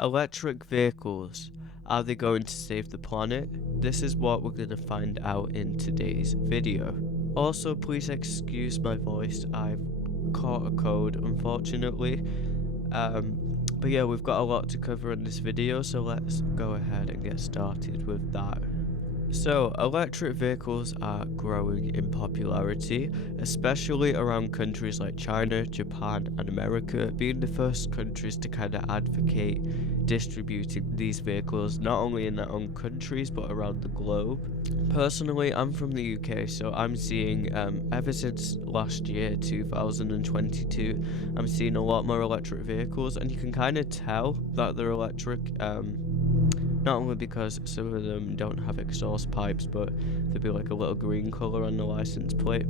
Electric vehicles. Are they going to save the planet? This is what we're going to find out in today's video. Also, please excuse my voice. I've caught a cold, unfortunately. But yeah, we've got a lot to cover in this video, so let's go ahead and get started with that. So, electric vehicles are growing in popularity, especially around countries like China, Japan, and America, being the first countries to kind of advocate distributing these vehicles not only in their own countries but around the globe. Personally, I'm from the UK, so I'm seeing, ever since last year, 2022, I'm seeing a lot more electric vehicles, and you can kind of tell that they're electric. Not only because some of them don't have exhaust pipes, but there'll be like a little green colour on the license plate.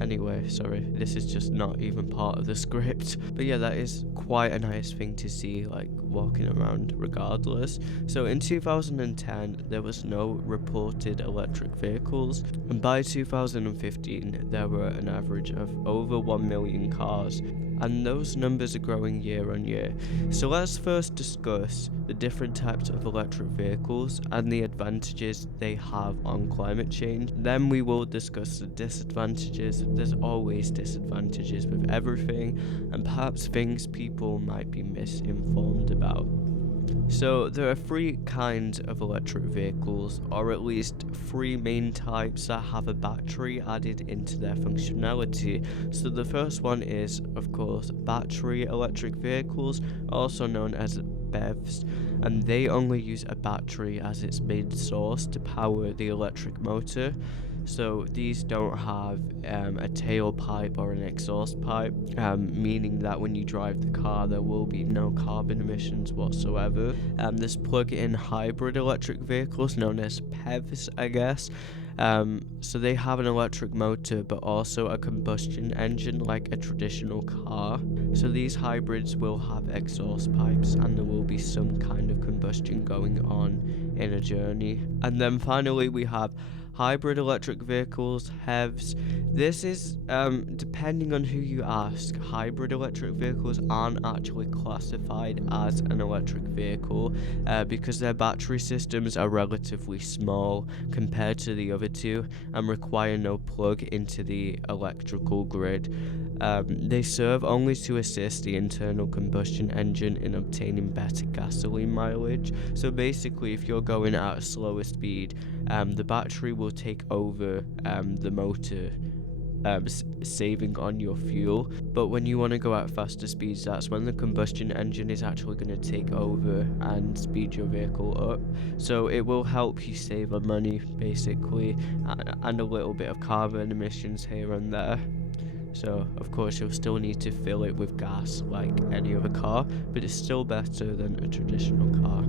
Anyway, sorry, this is just not even part of the script. But yeah, that is quite a nice thing to see, like walking around regardless. So in 2010, there was no reported electric vehicles, and by 2015, there were an average of over 1 million cars. And those numbers are growing year on year. So let's first discuss the different types of electric vehicles and the advantages they have on climate change. Then we will discuss the disadvantages. There's always disadvantages with everything, and perhaps things people might be misinformed about. So there are three kinds of electric vehicles, or at least three main types that have a battery added into their functionality. So the first one is, of course, battery electric vehicles, also known as BEVs, and they only use a battery as its main source to power the electric motor. So these don't have a tailpipe or an exhaust pipe, meaning that when you drive the car there will be no carbon emissions whatsoever. There's plug-in hybrid electric vehicles known as PEVs, I guess. So they have an electric motor but also a combustion engine like a traditional car. So these hybrids will have exhaust pipes and there will be some kind of combustion going on in a journey. And then finally we have hybrid electric vehicles, HEVs. This is, depending on who you ask, hybrid electric vehicles aren't actually classified as an electric vehicle because their battery systems are relatively small compared to the other two and require no plug into the electrical grid. They serve only to assist the internal combustion engine in obtaining better gasoline mileage. So basically, if you're going at a slower speed, the battery will take over the motor, saving on your fuel. But when you want to go at faster speeds, that's when the combustion engine is actually going to take over and speed your vehicle up. So it will help you save on money, basically, and a little bit of carbon emissions here and there. So, of course, you'll still need to fill it with gas like any other car, but it's still better than a traditional car.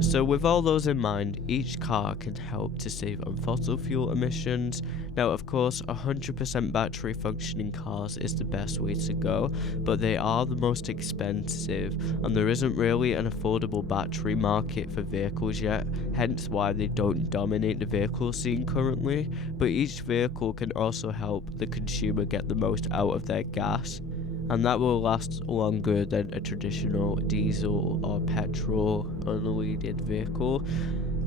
So with all those in mind, each car can help to save on fossil fuel emissions. Now, of course, 100% battery functioning cars is the best way to go, but they are the most expensive, and there isn't really an affordable battery market for vehicles yet, hence why they don't dominate the vehicle scene currently. But each vehicle can also help the consumer get the most out of their gas, and that will last longer than a traditional diesel or petrol unleaded vehicle.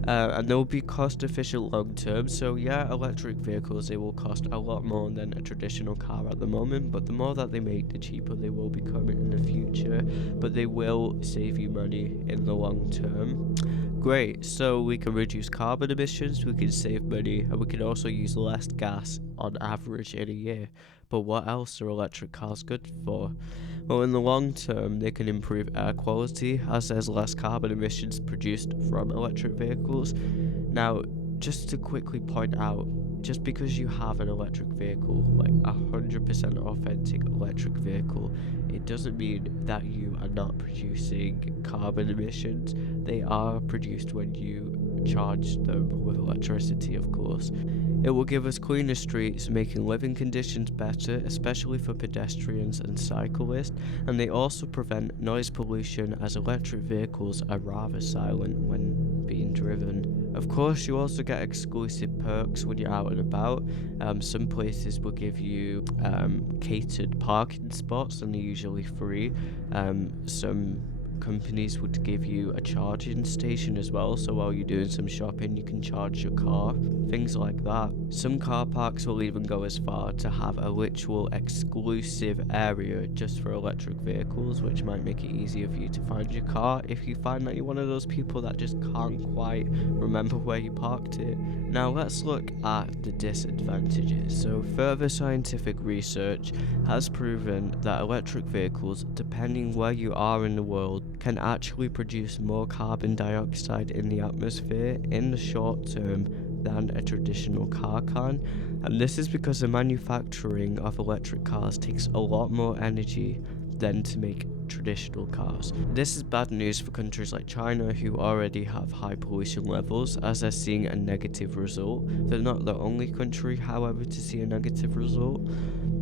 And they'll be cost efficient long term. So yeah, electric vehicles, they will cost a lot more than a traditional car at the moment, but the more that they make, the cheaper they will become in the future, but they will save you money in the long term. Great, so we can reduce carbon emissions, we can save money, and we can also use less gas on average in a year. But what else are electric cars good for? Well, in the long term, they can improve air quality as there's less carbon emissions produced from electric vehicles. Now, just to quickly point out, just because you have an electric vehicle, like 100% authentic electric vehicle, it doesn't mean that you are not producing carbon emissions. They are produced when you charge them with electricity, of course. It will give us cleaner streets, making living conditions better, especially for pedestrians and cyclists, and they also prevent noise pollution as electric vehicles are rather silent when being driven. Of course, you also get exclusive perks when you're out and about. Some places will give you catered parking spots, and they're usually free. Some companies would give you a charging station as well, so while you're doing some shopping you can charge your car, things like that. Some car parks will even go as far to have a literal exclusive area just for electric vehicles, which might make it easier for you to find your car if you find that you're one of those people that just can't quite remember where you parked it. Now let's look at the disadvantages. So further scientific research has proven that electric vehicles, depending where you are in the world, can actually produce more carbon dioxide in the atmosphere in the short term than a traditional car can, and this is because the manufacturing of electric cars takes a lot more energy than to make traditional cars. This is bad news for countries like China, who already have high pollution levels, as they're seeing a negative result. They're not the only country, however, to see a negative result.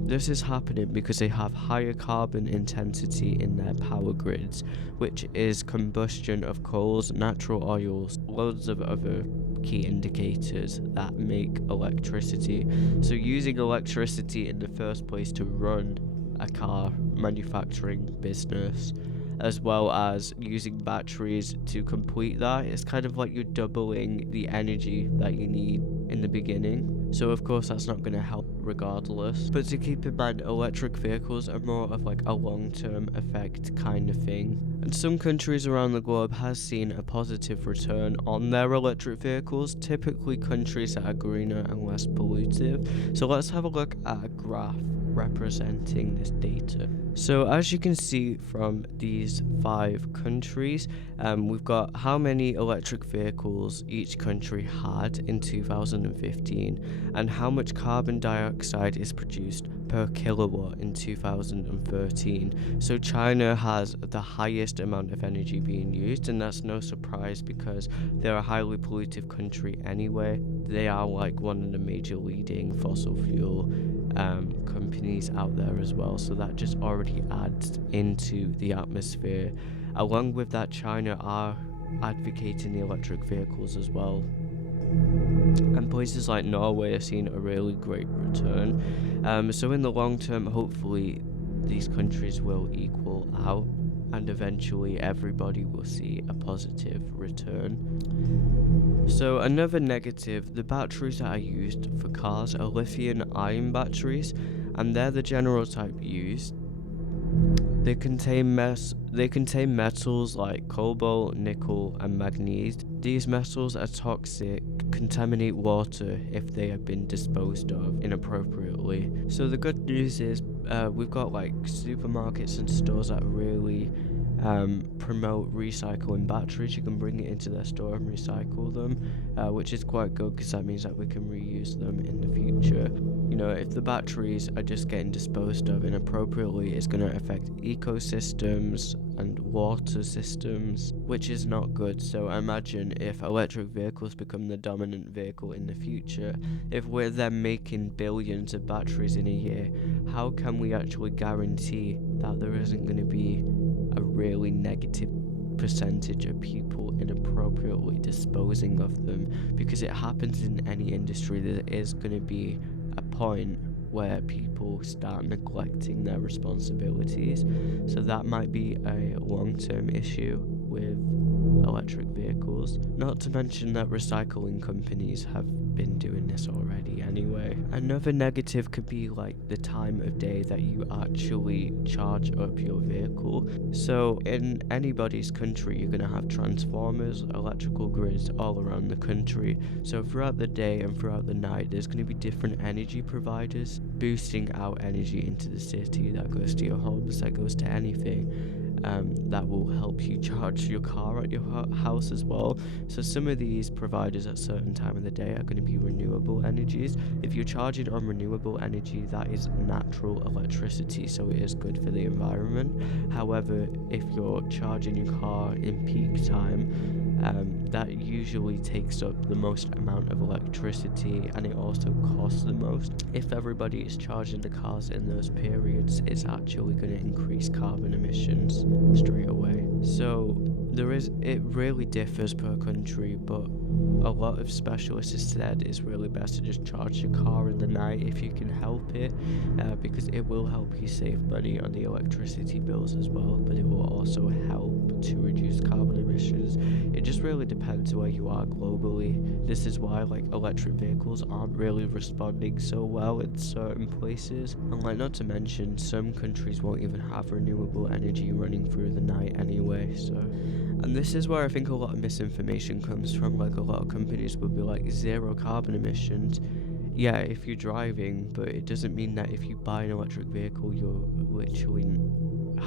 This is happening because they have higher carbon intensity in their power grids, which is combustion of coals, natural oils, loads of other key indicators that make electricity. So using electricity in the first place to run a car manufacturing business, as well as using batteries to complete that, it's kind of like you're doubling the energy that you need in the beginning. So of course that's not going to help regardless. But to keep in mind, electric vehicles are more of like a long-term effect kind of thing. And some countries around the globe has seen a positive return on their electric vehicles, typically countries that are greener and less pollutive. So let's have a look at a graph representing this data. So as you can see from these 5 countries, we've got how many electric vehicles each country had in 2015 and how much carbon dioxide is produced per kilowatt in 2013. So China has the highest amount of energy being used, and that's no surprise because they're a highly pollutive country anyway. They are like one of the major leading fossil fuel companies out there as well, so that just already adds into the atmosphere. Along with that, China are advocating the electric vehicles as well, and places like Norway have seen a really great return. So in the long term, hopefully these countries will equal out and eventually everybody will see a positive return. So another negative, the batteries that are used for cars are lithium-ion batteries, and they're the general type used. They contain metals like cobalt, nickel, and manganese. These metals are toxic, contaminate water if they have been disposed of inappropriately. So the good news is we've got like supermarkets and stores that really promote recycling batteries. You can bring it into their store and recycle them, which is quite good because that means that we can reuse them in the future. You know, if the batteries are just getting disposed of inappropriately, it's going to affect ecosystems and water systems, which is not good. So imagine if electric vehicles become the dominant vehicle in the future. If we're then making billions of batteries in a year, how can we actually guarantee that there isn't going to be a really negative percentage of people inappropriately disposing of them? Because it happens in any industry. There is going to be a point where people start neglecting their responsibilities, so that might be a long-term issue with electric vehicles. Not to mention that recycling companies have been doing this already anyway. Another negative could be like the time of day that you actually charge up your vehicle. So in anybody's country, you're going to have transformers, electrical grids all around the country. So throughout the day and throughout the night, there's going to be different energy providers boosting out energy into the city. That goes to your homes, that goes to anything. That will help you charge your car at your house as well. So some of these providers at certain time of the day are going to be renewable energies. If you're charging on renewable energy, that is natural electricity, so it is good for the environment. However, if you're charging your car in peak time, that usually takes up the most amount of electricity, and it also costs the most. If everybody is charging the cars in those periods, it's actually going to increase carbon emissions straight away. So It really differs per country, but a lot of specialists have said it's really best to just charge your car in the night if you can help it, because it will help you save money on the electricity bills as well, but it will also help to reduce carbon emissions. It just really depends where you are globally. This is why like electric vehicles aren't really responding so well in certain places, and like not to mention some countries won't even have renewable energy running through the night anyway. So, and this is where I think a lot of misinformation comes from. Like a lot of companies will be like zero carbon emissions. Yeah, if you're driving, but it doesn't mean that if you buy an electric vehicle, you're literally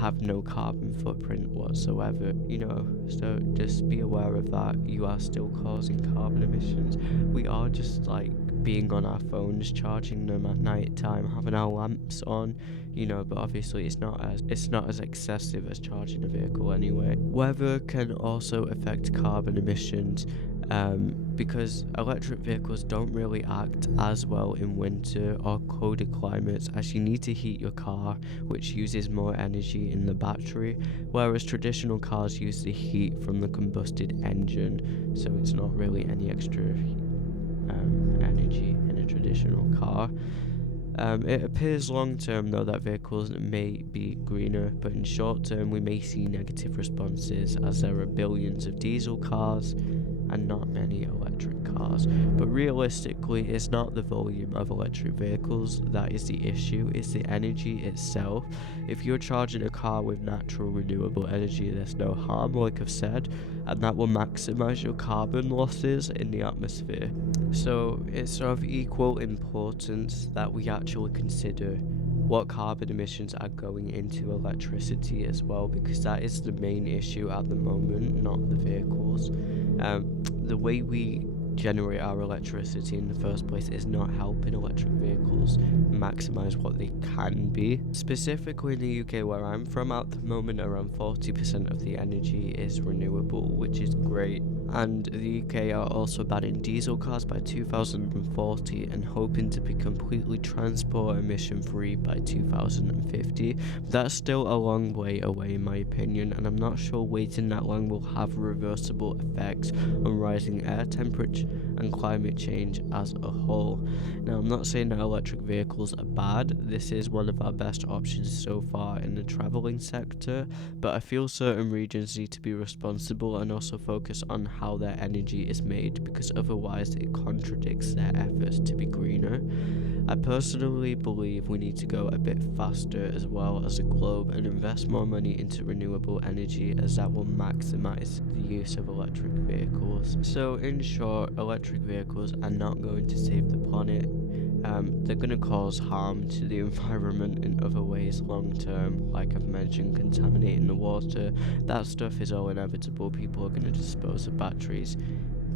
have no carbon footprint whatsoever, you know. So just be aware of that. You are still causing carbon emissions. We are just like being on our phones, charging them at night time, having our lamps on, you know, but obviously it's not as excessive as charging a vehicle anyway. Weather can also affect carbon emissions, because electric vehicles don't really act as well in winter or colder climates, as you need to heat your car, which uses more energy in the battery, whereas traditional cars use the heat from the combusted engine, so it's not really any extra energy in a traditional car. It appears long term though that vehicles may be greener, but in short term we may see negative responses, as there are billions of diesel cars and not many electric cars. But realistically, it's not the volume of electric vehicles that is the issue, it's the energy itself. If you're charging a car with natural renewable energy, there's no harm, like I've said, and that will maximize your carbon losses in the atmosphere. So it's of equal importance that we actually consider what carbon emissions are going into electricity as well, because that is the main issue at the moment, not the vehicles. The way we generate our electricity in the first place is not helping electric vehicles maximize what they can be. Specifically in the UK where I'm from, at the moment around 40% of the energy is renewable, which is great. And the UK are also banning diesel cars by 2040 and hoping to be completely transport emission free by 2050. That's still a long way away in my opinion, and I'm not sure waiting that long will have reversible effects on rising air temperature and climate change as a whole. Now, I'm not saying that electric vehicles are bad. This is one of our best options so far in the travelling sector, but I feel certain regions need to be responsible and also focus on how their energy is made, because otherwise it contradicts their efforts to be greener. I personally believe we need to go a bit faster as well as a globe and invest more money into renewable energy, as that will maximize the use of electric vehicles. So in short, electric vehicles are not going to save the planet. They're going to cause harm to the environment in other ways long term, like I've mentioned, contaminating the water. That stuff is all inevitable. People are going to dispose of batteries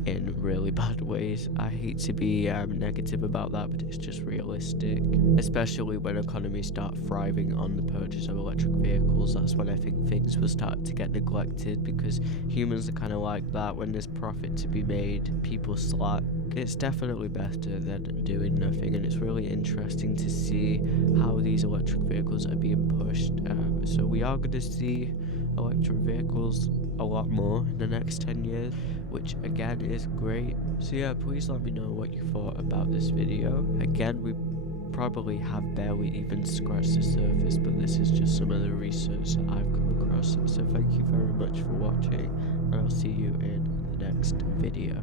in really bad ways. I hate to be negative about that, but it's just realistic, especially when economies start thriving on the purchase of electric vehicles. That's when I think things will start to get neglected, because humans are kind of like that. When there's profit to be made, people slack. It's definitely better than doing nothing, and it's really interesting to see how these electric vehicles are being pushed. So we are going to see electric vehicles a lot more in the next 10 years, which again is great. So yeah, please let me know what you thought about this video. Again, we probably have barely even scratched the surface, but this is just some of the research that I've come across. So thank you very much for watching, and I'll see you in the next video.